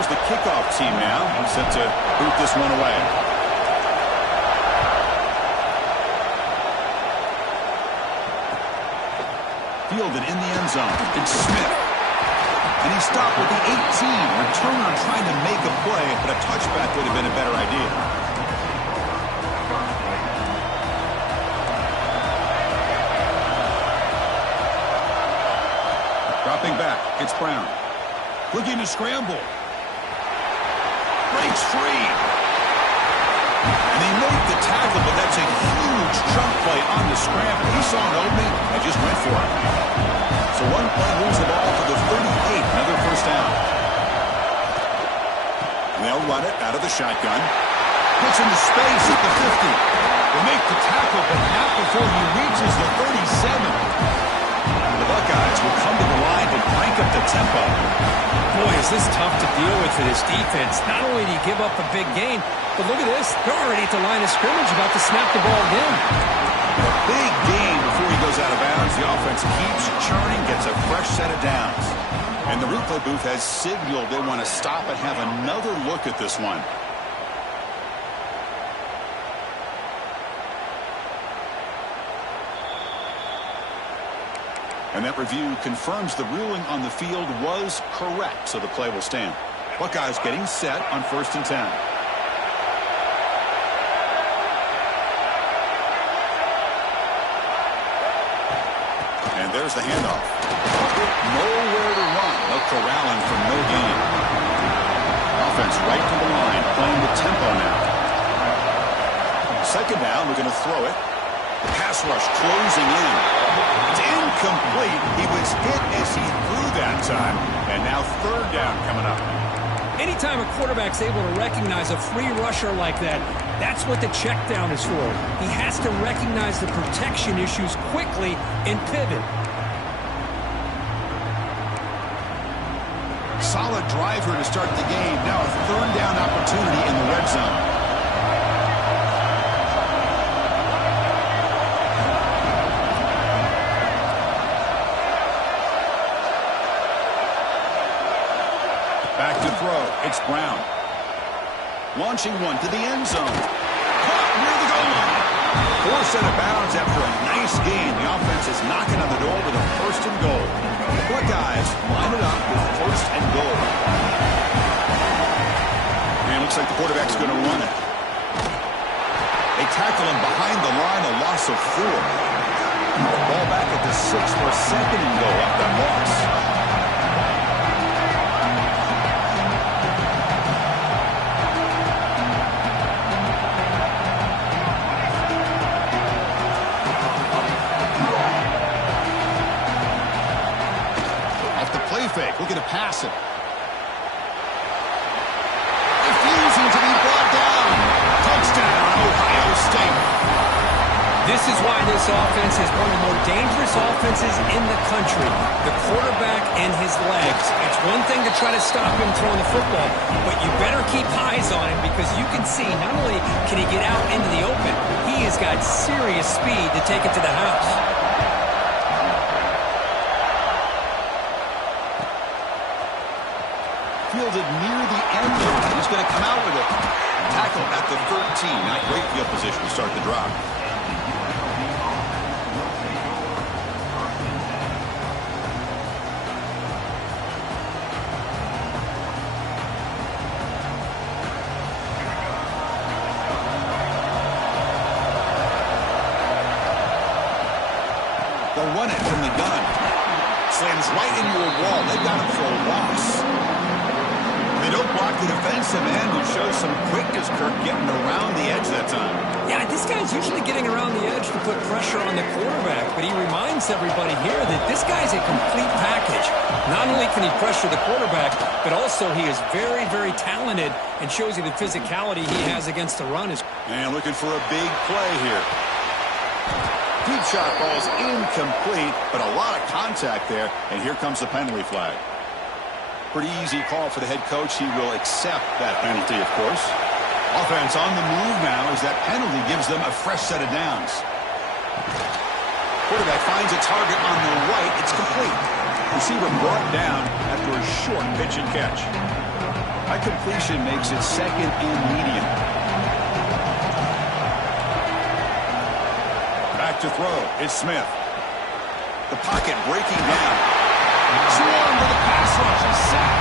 Here's the kickoff team now, set to boot this one away. Fielded in the end zone. It's Smith. And he stopped with the 18. Returner trying to make a play, but a touchback would have been a better idea. Dropping back, it's Brown. Looking to scramble. Breaks free. And they make the tackle, but that's a huge chunk play on the scramble. He saw an opening and just went for it. So one play moves the ball to the 38, another first down. They'll run it out of the shotgun. Puts into space at the 50. They make the tackle, but not before he reaches the 37. The Buckeyes will come to the line to crank up the tempo. Boy, is this tough to deal with for this defense. Not only do you give up a big gain, but look at this. They're already at the line of scrimmage about to snap the ball again. A big gain before he goes out of bounds. The offense keeps churning, gets a fresh set of downs. And the replay booth has signaled they want to stop and have another look at this one. And that review confirms the ruling on the field was correct, so the play will stand. Buckeyes getting set on 1st and 10. And there's the handoff. Nowhere to run. They'll corral him for no gain. Offense right to the line, playing the tempo now. 2nd down, we're going to throw it. Pass rush closing in. It's incomplete. He was hit as he threw that time. And now 3rd down coming up. Anytime a quarterback's able to recognize a free rusher like that, that's what the check down is for. He has to recognize the protection issues quickly and pivot. Solid driver to start the game. Now a 3rd down opportunity in the red zone. Back to throw. It's Brown. Launching one to the end zone. Caught near the goal line. Forced out of bounds after a nice gain. The offense is knocking on the door with a 1st and goal. The Buckeyes line it up with 1st and goal. And it looks like the quarterback's going to run it. They tackle him behind the line, a loss of 4. Ball back at the 6 for a 2nd and goal up that loss. Fake, looking to pass it. Refusing to be brought down. Touchdown, Ohio State. This is why this offense is one of the more dangerous offenses in the country. The quarterback and his legs. It's one thing to try to stop him throwing the football, but you better keep eyes on him because you can see not only can he get out into the open, he has got serious speed to take it to the house. Fielded near the end zone. He's going to come out with it. Tackle at the 13. Not great field position to start the drive. They'll run it from the gun. Slams right into a wall. They've got him for a loss. They don't block the defensive end, who shows some quickness, Kirk, getting around the edge that time. Yeah, this guy's usually getting around the edge to put pressure on the quarterback, but he reminds everybody here that this guy's a complete package. Not only can he pressure the quarterback, but also he is very, very talented and shows you the physicality he has against the run. And looking for a big play here. Deep shot ball's incomplete, but a lot of contact there, and here comes the penalty flag. Pretty easy call for the head coach. He will accept that penalty, of course. Offense on the move now as that penalty gives them a fresh set of downs. Quarterback finds a target on the right. It's complete. Receiver brought down after a short pitch and catch. That completion makes it second and medium. Back to throw. It's Smith. The pocket breaking down. Swarm with a pass rush and sack.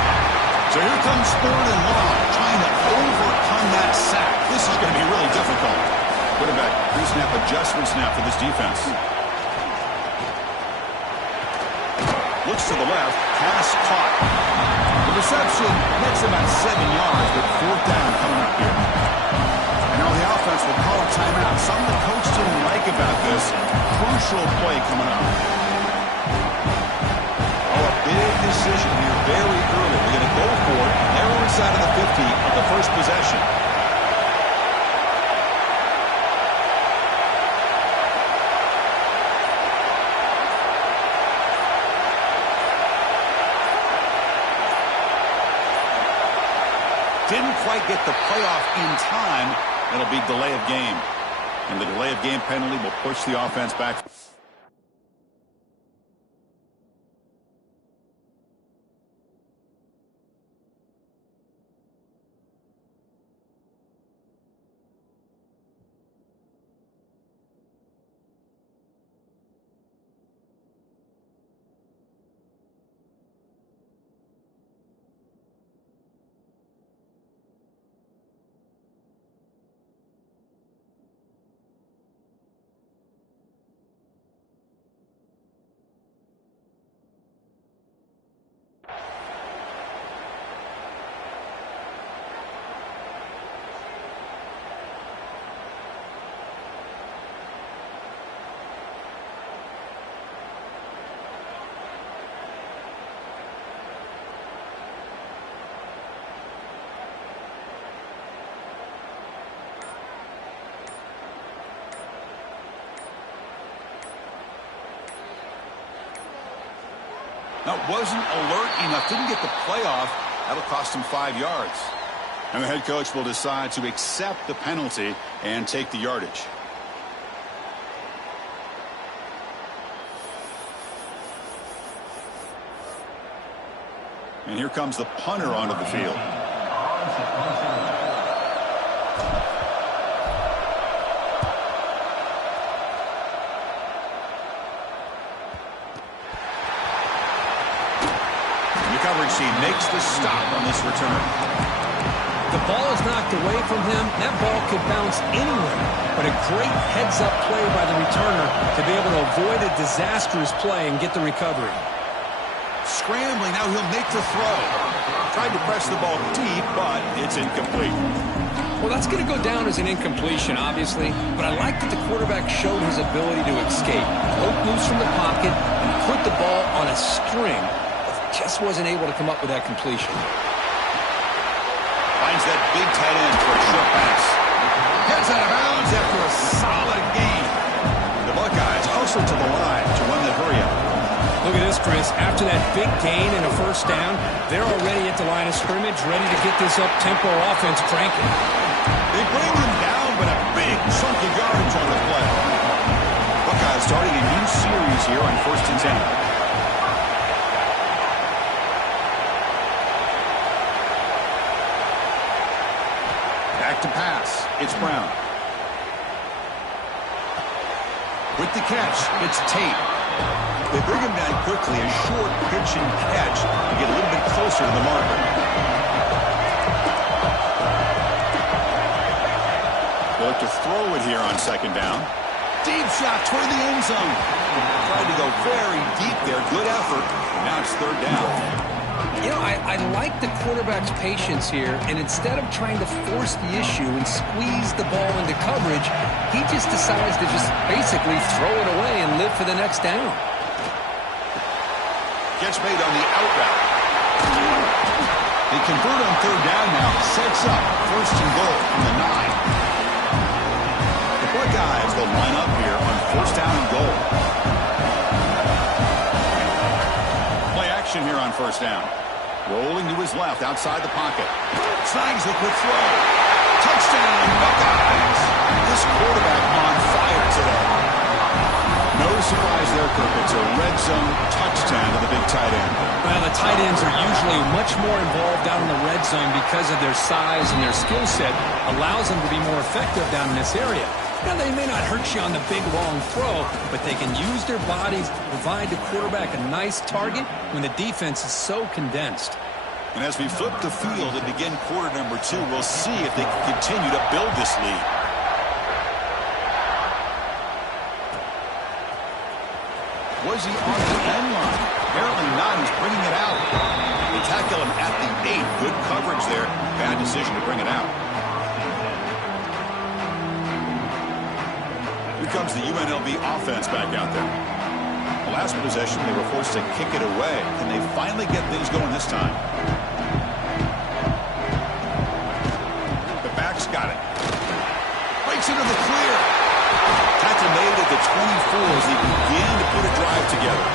So here comes 3rd and long, trying to overcome that sack. This is going to be really difficult. Quarterback pre-snap adjustments now for this defense. Looks to the left, pass caught. The reception nets him at 7 yards, but 4th down coming up here. And now the offense will call a timeout. Something the coach didn't like about this. Crucial play coming up. Oh, a big decision here very early. We're going to go for it. Narrow inside of the 50 of the first possession. Didn't quite get the playoff in time. It'll be delay of game. And the delay of game penalty will push the offense back. That wasn't alert enough. Didn't get the playoff. That'll cost him 5 yards. And the head coach will decide to accept the penalty and take the yardage. And here comes the punter onto the field. He makes the stop on this return. The ball is knocked away from him. That ball could bounce anywhere, but a great heads-up play by the returner to be able to avoid a disastrous play and get the recovery. Scrambling, now he'll make the throw. Tried to press the ball deep, but it's incomplete. Well, that's going to go down as an incompletion, obviously, but I like that the quarterback showed his ability to escape. Broke loose from the pocket and put the ball on a string. Just wasn't able to come up with that completion. Finds that big tight end for a short pass. Gets out of bounds after a solid gain. The Buckeyes hustle to the line to run the hurry up. Look at this, Chris. After that big gain and a first down, they're already at the line of scrimmage, ready to get this up-tempo offense cranking. They bring him down, but a big chunk of yardage on the play. Buckeyes starting a new series here on 1st and 10. To pass, it's Brown. With the catch, it's Tate. They bring him down quickly, a short pitch and catch to get a little bit closer to the marker. They look to throw it here on 2nd down. Deep shot toward the end zone. Tried to go very deep there, good effort. Now it's 3rd down. You know, I like the quarterback's patience here, and instead of trying to force the issue and squeeze the ball into coverage, he just decides to just basically throw it away and live for the next down. Catch made on the out route. They convert on 3rd down now. Sets up 1st and goal from the 9. The Buckeyes will line up here on 1st down and goal. Play action here on 1st down. Rolling to his left, outside the pocket. Snags the quick throw. Touchdown, Buckeyes. This quarterback on fire today. No surprise there, Kirk. It's a red zone touchdown to the big tight end. Well, the tight ends are usually much more involved down in the red zone because of their size and their skill set allows them to be more effective down in this area. Now, they may not hurt you on the big, long throw, but they can use their bodies to provide the quarterback a nice target when the defense is so condensed. And as we flip the field and begin quarter number 2, we'll see if they can continue to build this lead. Was he on the end line? Apparently not. He's bringing it out. They tackle him at the 8. Good coverage there. Bad decision to bring it out. Here comes the UNLV offense back out there. The last possession, they were forced to kick it away. Can they finally get things going this time? The back's got it. Breaks into the clear. Tackle made at the 24 as they begin to put a drive together.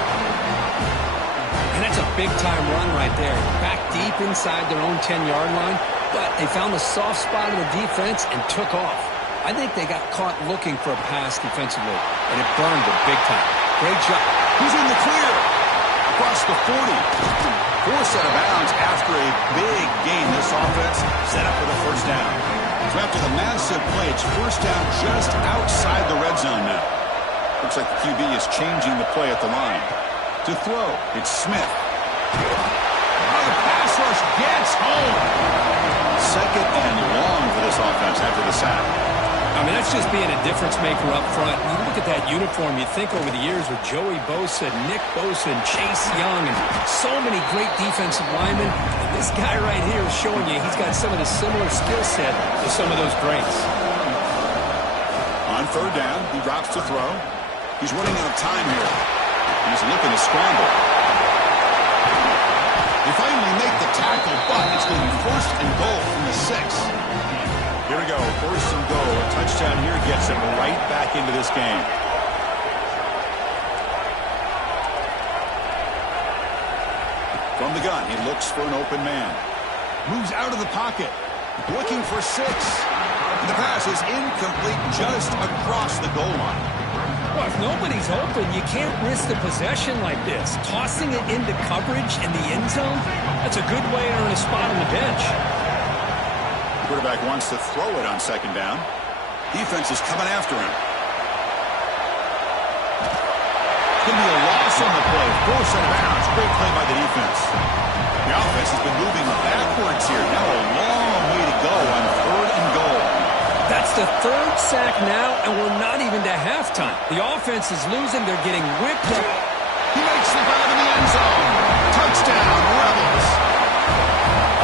And that's a big-time run right there. Back deep inside their own 10-yard line, but they found the soft spot in the defense and took off. I think they got caught looking for a pass defensively, and it burned them big time. Great job. Who's in the clear? Across the 40. Forced out of bounds after a big gain. This offense set up for the first down. So after the massive play, it's first down just outside the red zone now. Looks like the QB is changing the play at the line. To throw, it's Smith. Oh, the pass rush gets home. Second and long for this offense after the sack. I mean, that's just being a difference maker up front. You look at that uniform, you think over the years with Joey Bosa, Nick Bosa, and Chase Young, and so many great defensive linemen. And this guy right here is showing you he's got some of the similar skill set to some of those greats. On third down, he drops to throw. He's running out of time here. He's looking to scramble. They finally make the tackle, but it's going to be first and goal from the 6. Here we go, first and goal. A touchdown here gets him right back into this game. From the gun, he looks for an open man. Moves out of the pocket, looking for 6. And the pass is incomplete just across the goal line. Well, if nobody's open, you can't risk the possession like this. Tossing it into coverage in the end zone, that's a good way to earn a spot on the bench. The quarterback wants to throw it on second down. Defense is coming after him. It's going to be a loss on the play. Forced out of bounds. Great play by the defense. The offense has been moving backwards here. Now a long way to go on third and goal. That's the 3rd sack now, and we're not even to halftime. The offense is losing. They're getting whipped up. He makes the grab in the end zone. Touchdown, Rebels.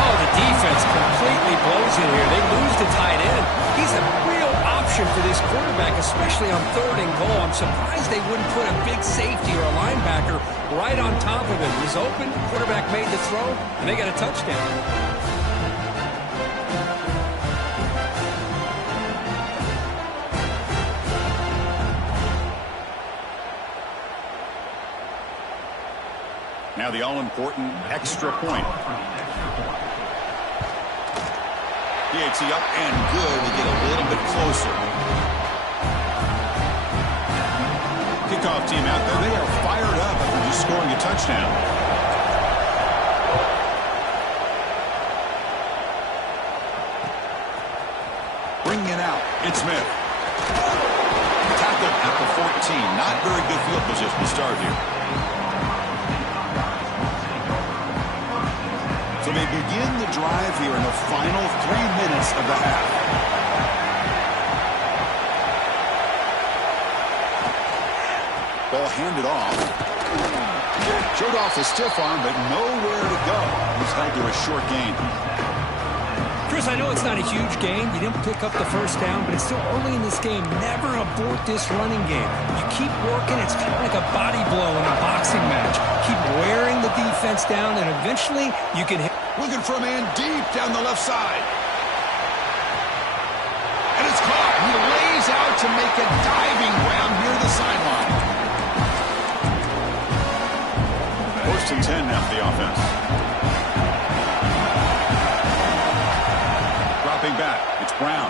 Oh, the defense completely blows it here. They lose the tight end. He's a real option for this quarterback, especially on third and goal. I'm surprised they wouldn't put a big safety or a linebacker right on top of him. He was open, quarterback made the throw, and they got a touchdown. Now the all-important extra point. DHC up and good to get a little bit closer. Kickoff team out there. They are fired up after just scoring a touchdown. Bringing it out. It's Smith. Tackled at the 14. Not very good field position to start here. So they begin the drive here in the final 3 minutes of the half. Ball handed off. Showed off the stiff arm, but nowhere to go. He's held to a short gain. Chris, I know it's not a huge gain. You didn't pick up the first down, but it's still early in this game. Never abort this running game. You keep working. It's kind of like a body blow in a boxing match. Keep wearing the defense down, and eventually you can hit. Looking for a man deep down the left side. And it's caught. He lays out to make a diving round near the sideline. First and 10 now for the offense. Dropping back. It's Brown.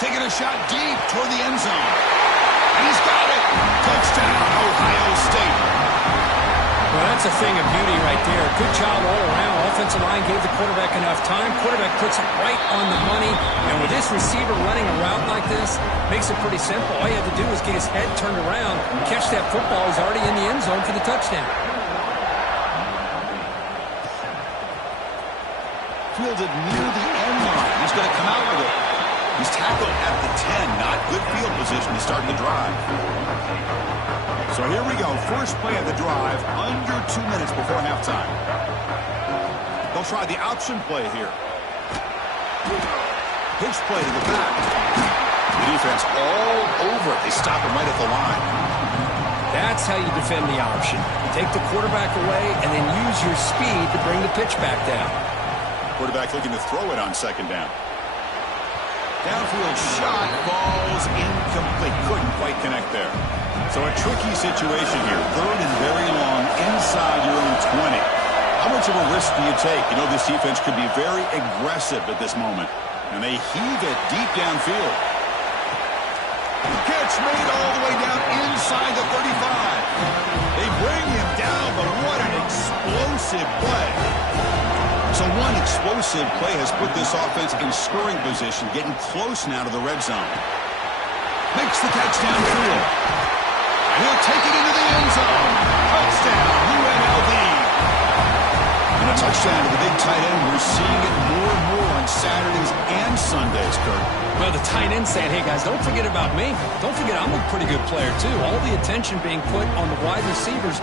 Taking a shot deep toward the end zone. And he's got it. Touchdown, Ohio State. Well, that's Just a thing of beauty right there. Good job all around. Offensive line gave the quarterback enough time. Quarterback puts it right on the money. And with this receiver running a route like this, makes it pretty simple. All you have to do is get his head turned around, catch that football. He's already in the end zone for the touchdown. Fielded near the end line. He's going to come out with it. He's tackled at the 10. Not good field position to start the drive. So here we go. First play of the drive, under 2 minutes before halftime. They'll try the option play here. Pitch play to the back. The defense all over it. They stop him right at the line. That's how you defend the option. Take the quarterback away and then use your speed to bring the pitch back down. Quarterback looking to throw it on second down. Downfield shot falls incomplete. Couldn't quite connect there. So a tricky situation here. Third and very long inside your own 20. How much of a risk do you take? You know this defense could be very aggressive at this moment. And they heave it deep downfield. Catch made all the way down inside the 35. They bring him down, but what an explosive play. So one explosive play has put this offense in scoring position, getting close now to the red zone. Makes the catch downfield. And he'll take it into the end zone. Touchdown, UNLV. And a touchdown to the big tight end. We're seeing it more and more on Saturdays and Sundays, Kurt. Well, the tight end saying, hey, guys, don't forget about me. Don't forget I'm a pretty good player, too. All the attention being put on the wide receivers.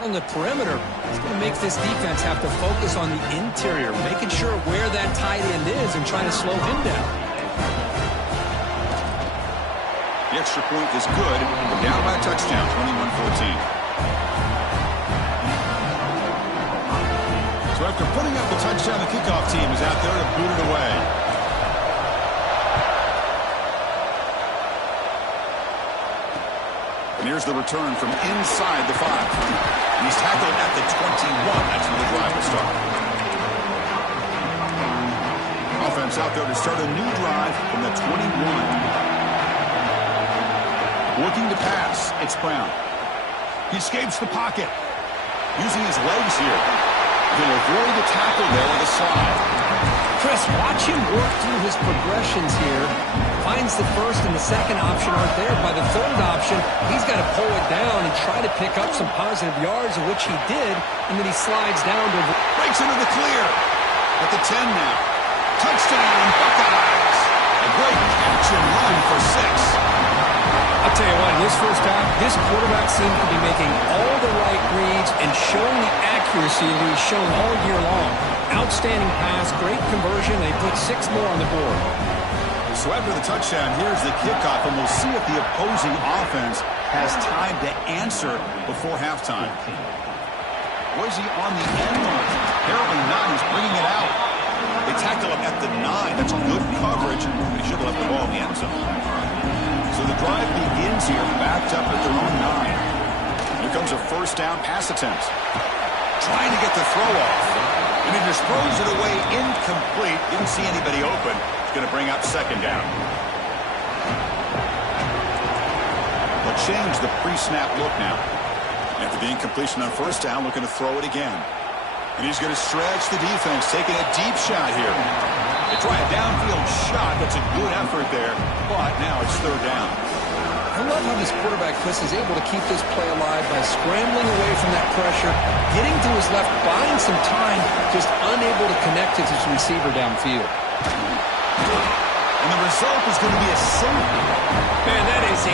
On the perimeter, it's going to make this defense have to focus on the interior, making sure where that tight end is and trying to slow him down. The extra point is good. We're down by a touchdown, 21-14. So after putting up the touchdown, the kickoff team is out there to boot it away. And here's the return from inside the 5. He's tackled at the 21. That's where the drive will start. Offense out there to start a new drive from the 21. Looking to pass. It's Brown. He escapes the pocket. Using his legs here. He'll avoid the tackle there with a slide. Chris, watch him work through his progressions here. Finds the first and the second option aren't there. By the third option, he's got to pull it down and try to pick up some positive yards, of which he did, and then he slides down to... Breaks into the clear. At the 10 now. Touchdown, Buckeyes. A great catch and run for 6. I'll tell you what, in this first half, this quarterback seemed to be making all the right reads and showing the accuracy that he's shown all year long. Outstanding pass, great conversion. They put 6 more on the board. So after the touchdown, here's the kickoff, and we'll see if the opposing offense has time to answer before halftime. Was he on the end line? Apparently not. He's bringing it out. They tackle him at the 9. That's good coverage. They should have left the ball in the end zone. So the drive begins here, backed up at their own 9. Here comes a first down pass attempt. Trying to get the throw off. And he just throws it away incomplete. Didn't see anybody open. It's going to bring up second down. They'll change the pre-snap look now. After the incompletion on first down, looking to throw it again. And he's going to stretch the defense, taking a deep shot here. They try a downfield shot. That's a good effort there. But now it's third down. I love how this quarterback, Chris, is able to keep this play alive by scrambling away from that pressure, getting to his left, buying some time, just unable to connect to his receiver downfield. And the result is going to be a safety. Man, that is a